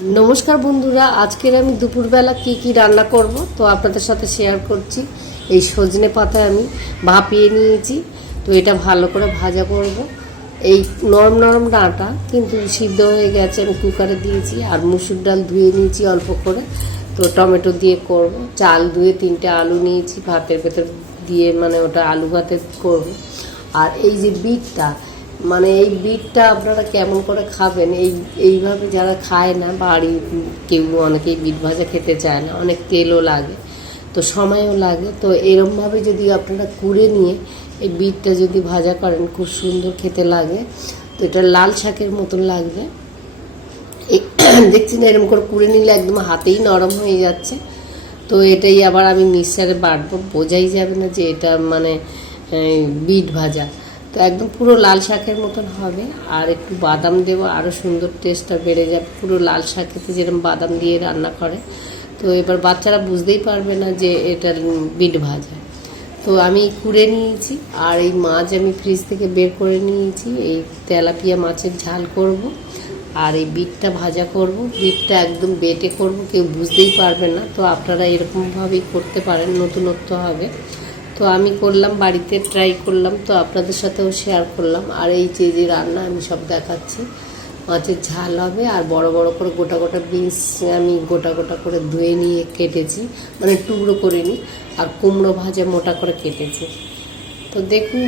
নমস্কার বন্ধুরা, আজকের আমি দুপুরবেলা কি কি রান্না করব তো আপনাদের সাথে শেয়ার করছি। এই সজনে পাতা আমি ভাপিয়ে নিয়েছি, তো এটা ভালো করে ভাজা করব। এই নরম নরম ডাঁটা কিন্তু সিদ্ধ হয়ে গেছে, আমি কুকারে দিয়েছি আর মুসুর ডাল ধুয়ে নিয়েছি অল্প করে। তো টমেটো দিয়ে করব, চাল ধুয়ে তিনটে আলু নিয়েছি, ভাতের ভেতর দিয়ে মানে ওটা আলু ভাতে করব। আর এই যে বিটটা মানে এই বিটটা আপনারা কেমন করে খাবেন? এই, এইভাবে যারা খায় না বাড়ি কেউ অনেকেই বিট ভাজা খেতে চায় না, অনেক তেলও লাগে, তো সময়ও লাগে, তো এরমভাবে যদি আপনারা কুড়ে নিয়ে এই বিটটা যদি ভাজা করেন, খুব সুন্দর খেতে লাগে, তো এটা লাল শাকের মতন লাগবে। এই না এরকম করে কুড়ে নিলে একদম হাতেই নরম হয়ে যাচ্ছে, তো এটাই আবার আমি মিক্সারে বাটবো, বোঝাই যাবে না যে এটা মানে বিট ভাজা। তো একদম পুরো লাল শাকের মতন হবে। আর একটু বাদাম দেবো আরও সুন্দর টেস্টটা বেড়ে যাবে। পুরো লাল শাকেতে যেরকম বাদাম দিয়ে রান্না করে। তো এবার বাচ্চারা বুঝতেই পারবে না যে এটা বিট ভাজা। তো আমি কুড়ে নিয়েছি, আর এই মাছ আমি ফ্রিজ থেকে বের করে নিয়েছি। এই তেলাপিয়া মাছের ঝাল করব, আর এই বিটটা ভাজা করব। বিটটা একদম বেটে করব, কেউ বুঝতেই পারবে না। তো আপনারা এরকমভাবেই করতে পারেন, নতুনত্ব হবে। তো আমি করলাম, বাড়িতে ট্রাই করলাম, তো আপনাদের সাথেও শেয়ার করলাম। আর এই যে যে রান্না আমি সব দেখাচ্ছি। মাছের ঝাল হবে, আর বড় বড় করে গোটা গোটা বিনস আমি গোটা গোটা করে ধুয়ে নিয়ে কেটেছি। মানে টুকরো করে নিই, আর কুমড়ো ভাজা মোটা করে কেটেছি। তো দেখুন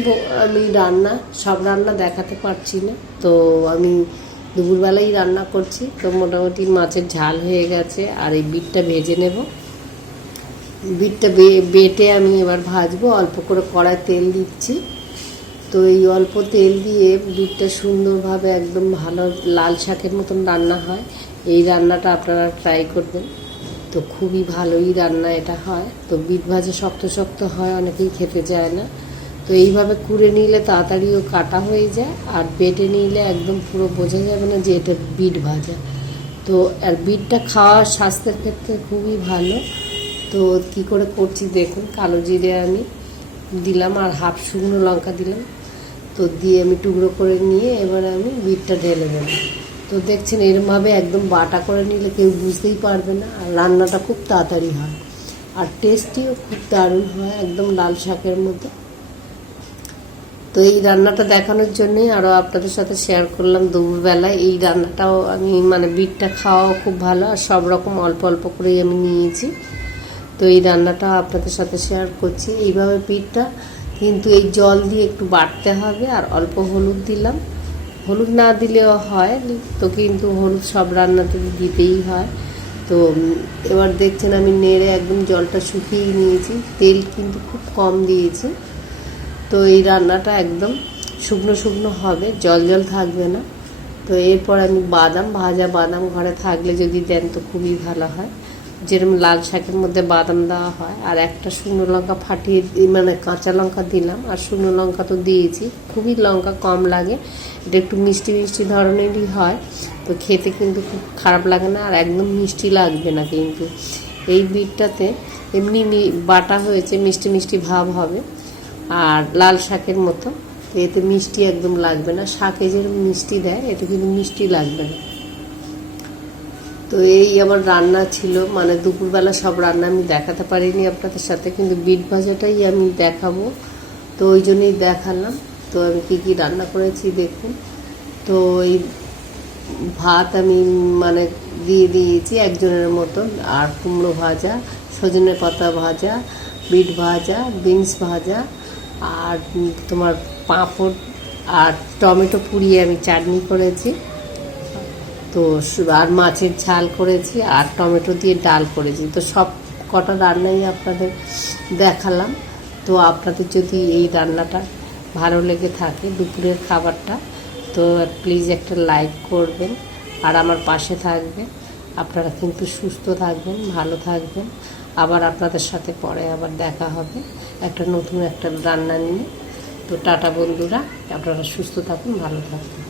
আমি রান্না, সব রান্না দেখাতে পারছি না। তো আমি দুপুরবেলাই রান্না করছি, তো মোটামুটি মাছের ঝাল হয়ে গেছে, আর এই বিটটা ভেজে নেব। বিটটা বেটে আমি এবার ভাজবো, অল্প করে কড়ায় তেল দিচ্ছি। তো এই অল্প তেল দিয়ে বিটটা সুন্দরভাবে একদম ভালো লাল শাকের মতন রান্না হয়। এই রান্নাটা আপনারা ট্রাই করবেন। তো খুবই ভালোই রান্না এটা হয়। তো বিট ভাজা শক্ত শক্ত হয়, অনেকেই খেতে চায় না। তো এইভাবে কুড়ে নিলে তাড়াতাড়িও কাটা হয়ে যায়, আর বেটে নিলে একদম পুরো বোঝা যাবে না যে এটা বিট ভাজা। তো আর বিটটা খাওয়া স্বাস্থ্যের ক্ষেত্রে খুবই ভালো। তো কি করে করছি দেখুন, কালো জিরে আমি দিলাম আর হাফ শুকনো লঙ্কা দিলাম। তো দিয়ে আমি টুকরো করে নিয়ে এবার আমি বিটটা ঢেলে দেবো তো দেখছেন এরমভাবে একদম বাটা করে নিলে কেউ বুঝতেই পারবে না, আর রান্নাটা খুব তাড়াতাড়ি হয়। আর টেস্টিও খুব দারুণ হয়, একদম লাল শাকের মতো। তো এই রান্নাটা দেখানোর জন্যই আরও আপনাদের সাথে শেয়ার করলাম দুপুরবেলায় এই রান্নাটাও আমি মানে বিটটা খাওয়াও খুব ভালো, আর সব রকম অল্প অল্প করেই আমি নিয়েছি। তো এই রান্নাটা আপনাদের সাথে শেয়ার করছি। এইভাবে পিঠটা কিন্তু এই জল দিয়ে একটু বাটতে হবে আর অল্প হলুদ দিলাম। হলুদ না দিলেও হয়, তো কিন্তু হলুদ সব রান্নাতে দিতেই হয়। তো এবার দেখছেন আমি নেড়ে একদম জলটা শুকিয়ে নিয়েছি। তেল কিন্তু খুব কম দিয়েছি। তো এই রান্নাটা একদম শুকনো শুকনো হবে, জল জল থাকবে না। তো এরপর আমি বাদাম, ভাজা বাদাম ঘরে থাকলে যদি দেন তো খুবই ভালো হয়। যেরকম লাল শাকের মধ্যে বাদাম দেওয়া হয়, আর একটা শুকনো লঙ্কা ফাটিয়ে মানে কাঁচা লঙ্কা দিলাম, আর শুকনো লঙ্কা তো দিয়েছি। খুবই লঙ্কা কম লাগে, এটা একটু মিষ্টি মিষ্টি ধরনেরই হয়, তো খেতে কিন্তু খুব খারাপ লাগে না, আর একদম মিষ্টি লাগবে না কিন্তু। এই বিটটাতে এমনি বাটা হয়েছে, মিষ্টি মিষ্টি ভাব হবে, আর লাল শাকের মতো এতে মিষ্টি একদম লাগবে না। শাকে যেরকম মিষ্টি দেয়, এতে কিন্তু মিষ্টি লাগবে না। তো এই আমার রান্না ছিল মানে দুপুরবেলা সব রান্না আমি দেখাতে পারিনি আপনাদের সাথে, কিন্তু বিট ভাজাটাই আমি দেখাবো। তো ওই জন্যই দেখালাম। তো আমি কী কী রান্না করেছি দেখুন। তো এই ভাত আমি মানে দিয়ে দিয়েছি একজনের মতন। আর কুমড়ো ভাজা, সজনে পাতা ভাজা, বিট ভাজা, বিনস ভাজা, আর তোমার পাঁপড় আর টমেটো পুড়িয়ে আমি চাটনি করেছি। তো আর মাছের ঝাল করেছি, আর টমেটো দিয়ে ডাল করেছি। তো সব কটা রান্নাই আপনাদের দেখালাম। তো আপনাদের যদি এই রান্নাটা ভালো লেগে থাকে দুপুরের খাবারটা, তো প্লিজ একটা লাইক করবেন আর আমার পাশে থাকবেন। আপনারা কিন্তু সুস্থ থাকবেন, ভালো থাকবেন। আবার আপনাদের সাথে পরে আবার দেখা হবে একটা নতুন একটা রান্না নিয়ে। তো টাটা বন্ধুরা, আপনারা সুস্থ থাকুন, ভালো থাকুন।